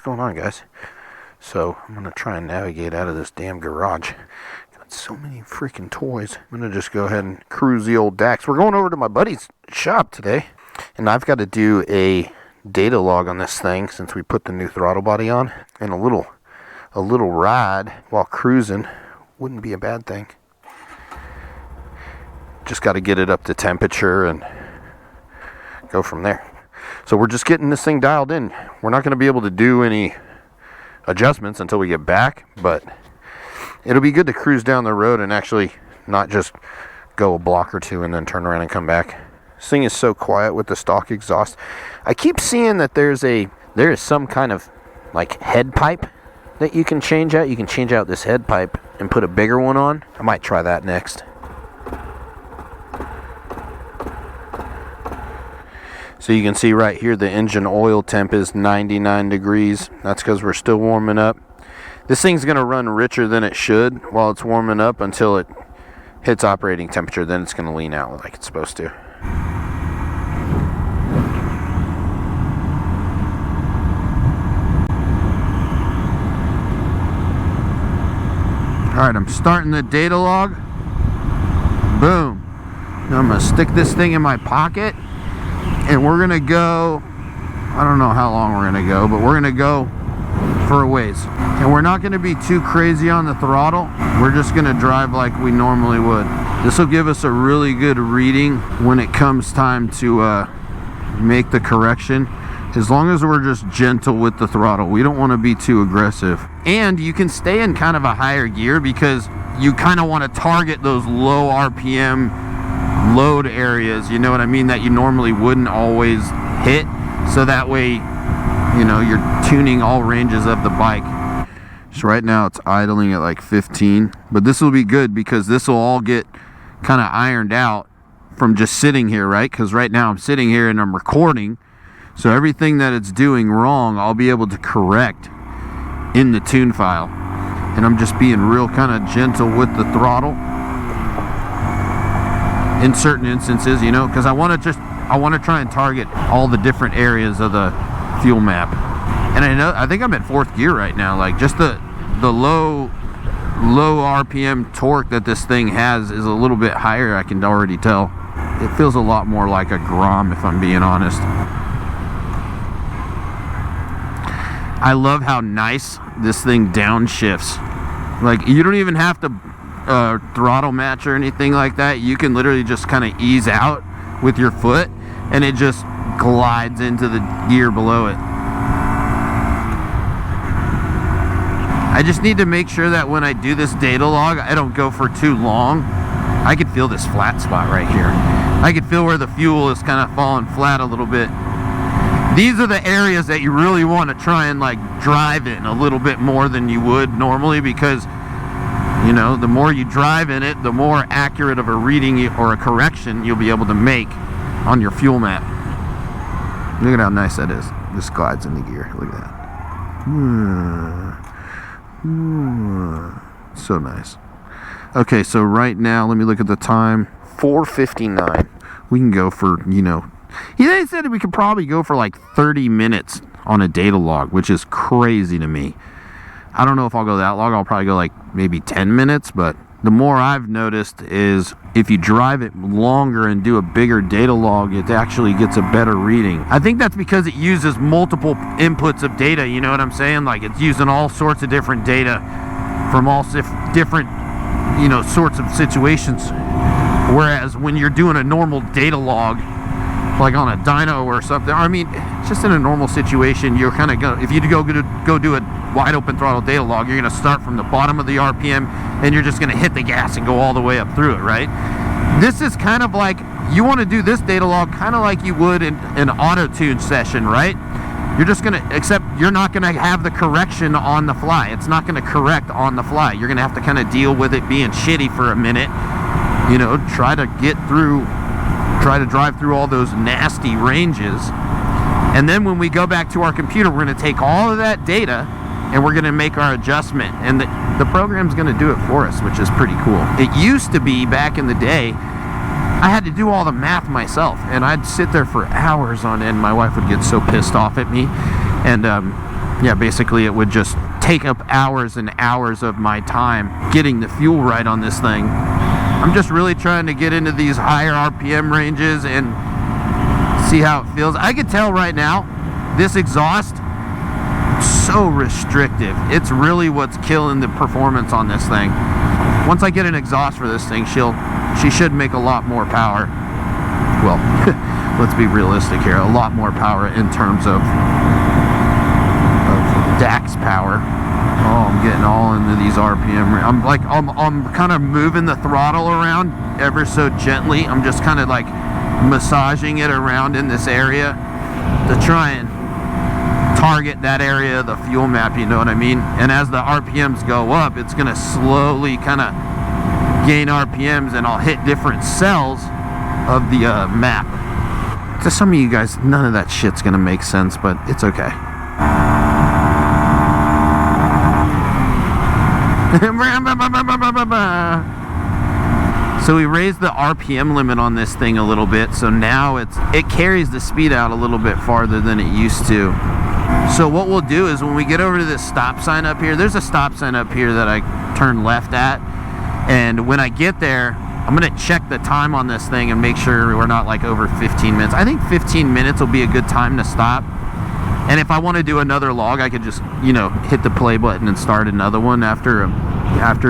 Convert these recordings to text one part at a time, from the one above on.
what's going on, guys? So I'm gonna try and navigate out of this damn garage. Got so many freaking toys. I'm gonna just go ahead and cruise the old DAX. We're going over to my buddy's shop today, and I've got to do a data log on this thing since we put the new throttle body on, and a little ride while cruising wouldn't be a bad thing. Just got to get it up to temperature and go from there. So we're just getting this thing dialed in. We're not going to be able to do any adjustments until we get back, but it'll be good to cruise down the road and actually not just go a block or two and then turn around and come back. This thing is so quiet with the stock exhaust. I keep seeing that there is some kind of like head pipe that you can change out. You can change out this head pipe and put a bigger one on. I might try that next. So you can see right here the engine oil temp is 99 degrees. That's because we're still warming up. This thing's going to run richer than it should while it's warming up until it hits operating temperature. Then it's going to lean out like it's supposed to. Alright, I'm starting the data log. Boom. Now I'm going to stick this thing in my pocket. And we're going to go, I don't know how long we're going to go, but we're going to go for a ways. And we're not going to be too crazy on the throttle. We're just going to drive like we normally would. This will give us a really good reading when it comes time to make the correction. As long as we're just gentle with the throttle. We don't want to be too aggressive. And you can stay in kind of a higher gear because you kind of want to target those low RPM load areas, you know what I mean, that you normally wouldn't always hit, so that way, you know, you're tuning all ranges of the bike. So right now it's idling at like 15, but this will be good because this will all get kind of ironed out from just sitting here, right? Because right now I'm sitting here and I'm recording, so everything that it's doing wrong I'll be able to correct in the tune file. And I'm just being real kind of gentle with the throttle in certain instances, you know, because I want to try and target all the different areas of the fuel map. And I think I'm at 4th gear right now. Like just the low RPM torque that this thing has is a little bit higher. I can already tell. It feels a lot more like a Grom, if I'm being honest. I love how nice this thing downshifts. Like you don't even have to throttle match or anything like that. You can literally just kind of ease out with your foot and it just glides into the gear below it. I just need to make sure that when I do this data log I don't go for too long. I can feel this flat spot right here. I can feel where the fuel is kind of falling flat a little bit. These are the areas that you really want to try and like drive in a little bit more than you would normally, because you know, the more you drive in it, the more accurate of a reading or a correction you'll be able to make on your fuel map. Look at how nice that is. This glides in the gear. Look at that. So nice. Okay, so right now, let me look at the time. 4:59. We can go for, you know, they said we could probably go for like 30 minutes on a data log, which is crazy to me. I don't know if I'll go that long. I'll probably go like maybe 10 minutes, but the more I've noticed is if you drive it longer and do a bigger data log, it actually gets a better reading. I think that's because it uses multiple inputs of data, you know what I'm saying? Like it's using all sorts of different data from all different, you know, sorts of situations. Whereas when you're doing a normal data log, like on a dyno or something, I mean, just in a normal situation, you're kind of going, if you go do a wide open throttle data log, you're going to start from the bottom of the RPM and you're just going to hit the gas and go all the way up through it, right? This is kind of like, you want to do this data log kind of like you would in an auto tune session, right? You're just going to, except you're not going to have the correction on the fly. It's not going to correct on the fly. You're going to have to kind of deal with it being shitty for a minute, you know, try to drive through all those nasty ranges. And then when we go back to our computer, we're going to take all of that data and we're going to make our adjustment, and the program's going to do it for us, which is pretty cool. It used to be, back in the day, I had to do all the math myself, and I'd sit there for hours on end. My wife would get so pissed off at me, and yeah, basically it would just take up hours and hours of my time getting the fuel right on this thing. I'm just really trying to get into these higher RPM ranges and see how it feels. I can tell right now, this exhaust, so restrictive. It's really what's killing the performance on this thing. Once I get an exhaust for this thing, she should make a lot more power. Well, let's be realistic here. A lot more power in terms of DAX power. Oh, I'm getting all into these RPM. I'm kind of moving the throttle around ever so gently. I'm just kind of like massaging it around in this area to try and target that area of the fuel map, you know what I mean? And as the RPMs go up, it's gonna slowly kind of gain RPMs, and I'll hit different cells of the map. To some of you guys, none of that shit's gonna make sense, but it's okay. So we raised the RPM limit on this thing a little bit, so now it carries the speed out a little bit farther than it used to. So what we'll do is when we get over to this stop sign up here, there's a stop sign up here that I turn left at, and when I get there, I'm gonna check the time on this thing and make sure we're not like over 15 minutes. I think 15 minutes will be a good time to stop. And if I want to do another log, I could just, you know, hit the play button and start another one after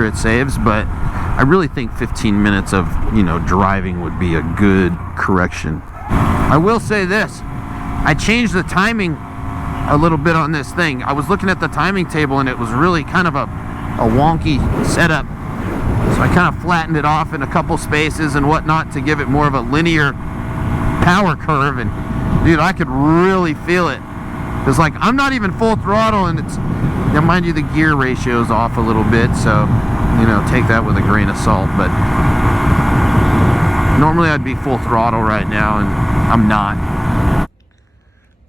it saves. But I really think 15 minutes of, you know, driving would be a good correction. I will say this. I changed the timing a little bit on this thing. I was looking at the timing table and it was really kind of a wonky setup. So I kind of flattened it off in a couple spaces and whatnot to give it more of a linear power curve. And dude, I could really feel it. It's like I'm not even full throttle, and it's, now mind you, the gear ratio is off a little bit, so you know, take that with a grain of salt. But normally I'd be full throttle right now, and I'm not.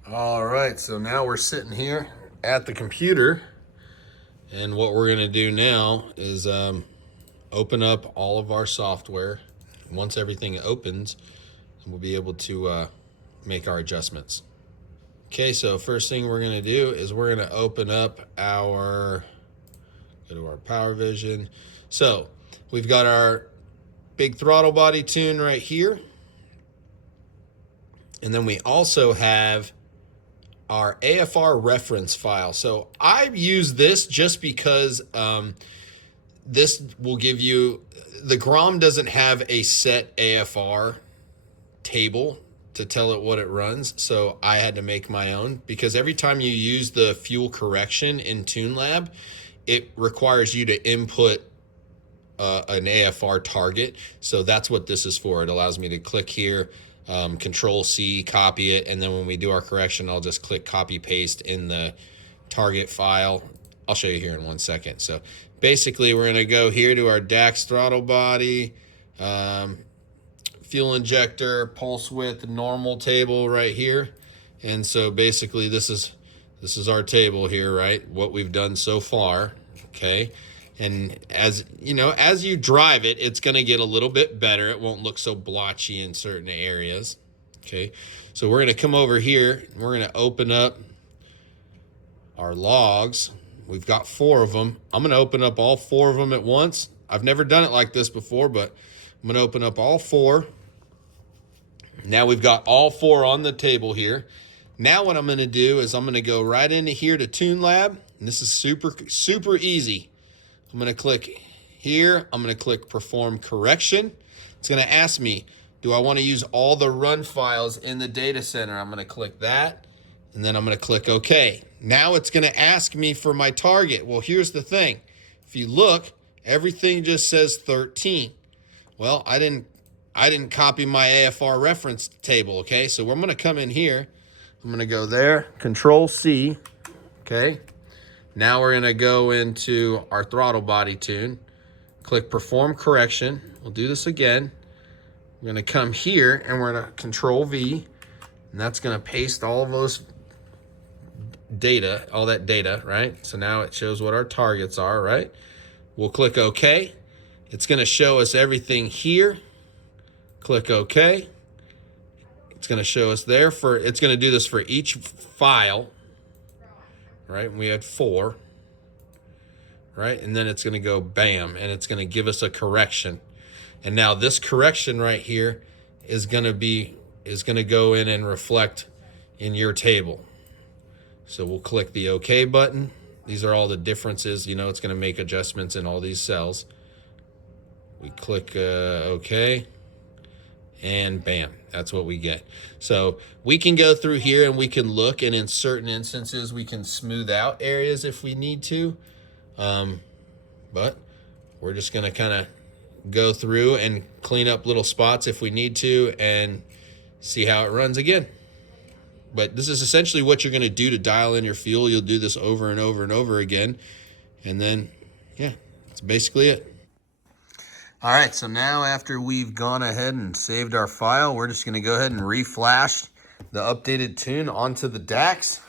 All right, so now we're sitting here at the computer, and what we're gonna do now is open up all of our software. Once everything opens, we'll be able to make our adjustments. Okay, so first thing we're gonna do is we're gonna open up go to our Power Vision. So we've got our big throttle body tune right here. And then we also have our AFR reference file. So I use this just because this will give you, the Grom doesn't have a set AFR table to tell it what it runs, so I had to make my own, because every time you use the fuel correction in TuneLab, it requires you to input an AFR target. So that's what this is for. It allows me to click here, Control C, copy it, and then when we do our correction, I'll just click copy paste in the target file. I'll show you here in 1 second. So basically we're gonna go here to our DAX throttle body, fuel injector, pulse width, normal table right here. And so basically this is our table here, right? What we've done so far, okay? And as you know, as you drive it, it's gonna get a little bit better. It won't look so blotchy in certain areas, okay? So we're gonna come over here, and we're gonna open up our logs. We've got 4 of them. I'm gonna open up all 4 of them at once. I've never done it like this before, but I'm gonna open up all 4. Now we've got all 4 on the table here. Now what I'm gonna do is I'm gonna go right into here to TuneLab, and this is super easy. I'm gonna click here, I'm gonna click Perform Correction. It's gonna ask me, do I wanna use all the run files in the data center? I'm gonna click that, and then I'm gonna click OK. Now it's gonna ask me for my target. Well, here's the thing. If you look, everything just says 13. Well, I didn't copy my AFR reference table, okay? So I'm gonna come in here, I'm gonna go there, Control C, okay? Now we're gonna go into our throttle body tune, click Perform Correction. We'll do this again. We're gonna come here and we're gonna Control V, and that's gonna paste all of those data, all that data, right? So now it shows what our targets are, right? We'll click OK. It's gonna show us everything here. Click OK. It's going to show us there it's going to do this for each file, right? And we had 4, right? And then it's going to go bam, and it's going to give us a correction. And now this correction right here is going to go in and reflect in your table. So we'll click the OK button. These are all the differences. You know, it's going to make adjustments in all these cells. We click OK, and bam, that's what we get. So we can go through here and we can look, and in certain instances we can smooth out areas if we need to. But we're just going to kind of go through and clean up little spots if we need to and see how it runs again. But this is essentially what you're going to do to dial in your fuel. You'll do this over and over and over again. And then, yeah, that's basically it. All right, so now after we've gone ahead and saved our file, we're just going to go ahead and reflash the updated tune onto the DAX.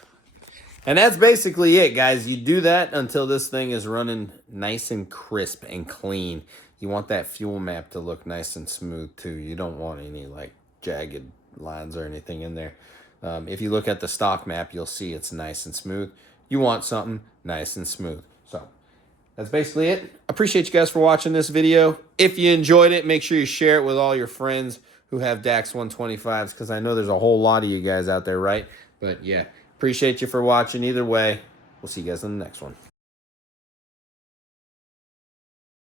And that's basically it, guys. You do that until this thing is running nice and crisp and clean. You want that fuel map to look nice and smooth too. You don't want any like jagged lines or anything in there. If you look at the stock map, you'll see it's nice and smooth. You want something nice and smooth. So that's basically it. Appreciate you guys for watching this video. If you enjoyed it, make sure you share it with all your friends who have DAX 125s, because I know there's a whole lot of you guys out there, right? But yeah, appreciate you for watching. Either way, we'll see you guys in the next one.